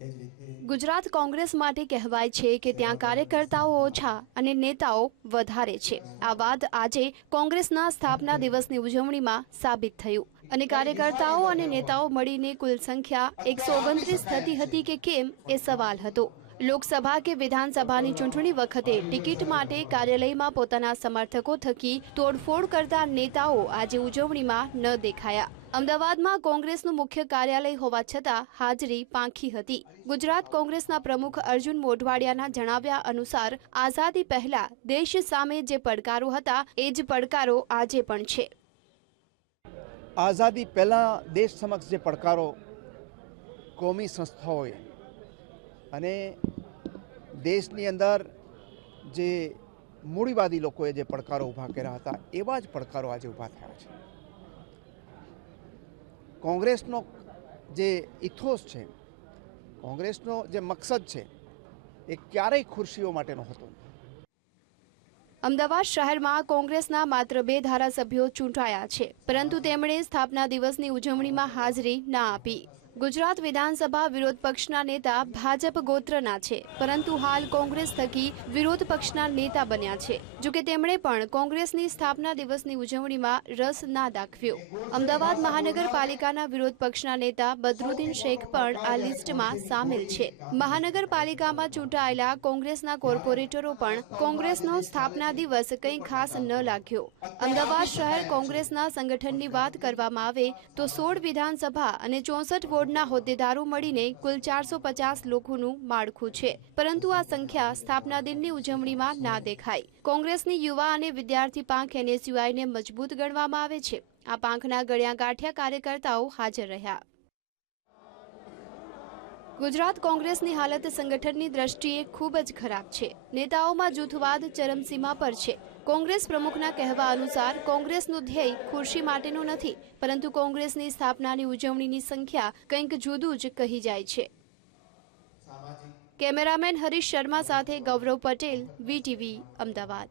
ગુજરાત કોંગ્રેસ માટે કહેવાય છે કે ત્યાં કાર્યકર્તાઓ ઓછા અને નેતાઓ વધારે છે. આ વાત આજે કોંગ્રેસના સ્થાપના દિવસની ઉજવણીમાં સાબિત થયું. અને કાર્યકર્તાઓ અને નેતાઓ મળીને કુલ સંખ્યા એકસો ઓગણત્રીસ થતી હતી કે કેમ એ સવાલ હતો. લોકસભા કે વિધાનસભાની ચૂંટણી વખતે ટિકિટ માટે કાર્યાલયમાં પોતાના સમર્થકો થકી તોડફોડ કરતા નેતાઓ આજે ઉજવણીમાં ન દેખાયા. અમદાવાદમાં કોંગ્રેસનું મુખ્ય કાર્યાલય હોવા છતાં હાજરી પાંખી હતી. ગુજરાત કોંગ્રેસના પ્રમુખ અર્જુન મોઢવાડિયાના જણાવ્યા અનુસાર, આઝાદી પહેલા દેશ સામે જે પડકારો હતા, એ જ પડકારો આજે પણ છે. આઝાદી પહેલાં દેશ સમક્ષ જે પડકારો કોમી સંસ્થાઓએ અને દેશની અંદર જે મૂડીવાદી લોકોએ જે પડકારો ઊભા કર્યા હતા, એવા જ પડકારો આજે ઊભા થયા છે. કોંગ્રેસનો જે ઇથોસ છે, કોંગ્રેસનો જે મકસદ છે, એ ક્યારેય ખુરશીઓ માટેનો હતો. અમદાવાદ શહેરમાં કોંગ્રેસના માત્ર બે ધારાસભ્યો ચૂંટાયા છે, પરંતુ તેમણે સ્થાપના દિવસની ઉજવણીમાં હાજરી ના આપી. ગુજરાત વિધાનસભા વિરોધ પક્ષના નેતા ભાજપ ગોત્રના છે, પરંતુ હાલ કોંગ્રેસ થકી વિરોધ પક્ષના નેતા બન્યા છે. જોકે તેમણે પણ કોંગ્રેસની સ્થાપના દિવસની ઉજવણીમાં રસ ના દાખવ્યો. અમદાવાદ મહાનગરપાલિકાના વિરોધ પક્ષના નેતા બદરુદ્દીન શેખ પણ આ લિસ્ટમાં સામેલ છે. મહાનગરપાલિકામાં ચૂંટાયેલા કોંગ્રેસના કોર્પોરેટરો પણ કોંગ્રેસનો સ્થાપના દિવસ કંઈ ખાસ ન લાગ્યો. અમદાવાદ શહેર કોંગ્રેસના સંગઠનની વાત કરવામાં આવે તો સોળ વિધાનસભા અને ચોસઠ વોર્ડના હોદ્દેદારો મળીને કુલ ચારસો પચાસ લોકોનું માળખું છે. પરંતુ આ સંખ્યા સ્થાપના દિનની ઉજવણીમાં ના દેખાય. કોંગ્રેસની યુવા અને વિદ્યાર્થી પાંખ એનએસયુઆઈને મજબૂત ગણવામાં આવે છે. આ પાંખના ગળ્યા ગાંઠિયા કાર્યકર્તાઓ હાજર રહ્યા. ગુજરાત કોંગ્રેસની હાલત સંગઠનની દ્રષ્ટિએ ખૂબ જ ખરાબ છે. નેતાઓમાં જૂથવાદ ચરમસીમા પર છે. કોંગ્રેસ પ્રમુખના કહેવા અનુસાર, કોંગ્રેસનું ધ્યેય ખુરશી માટેનું નથી, પરંતુ કોંગ્રેસની સ્થાપનાની ઉજવણીની સંખ્યા કંઈક જુદું જ કહી જાય છે. કેમેરામેન હરીશ શર્મા સાથે ગૌરવ પટેલ, વીટીવી, અમદાવાદ.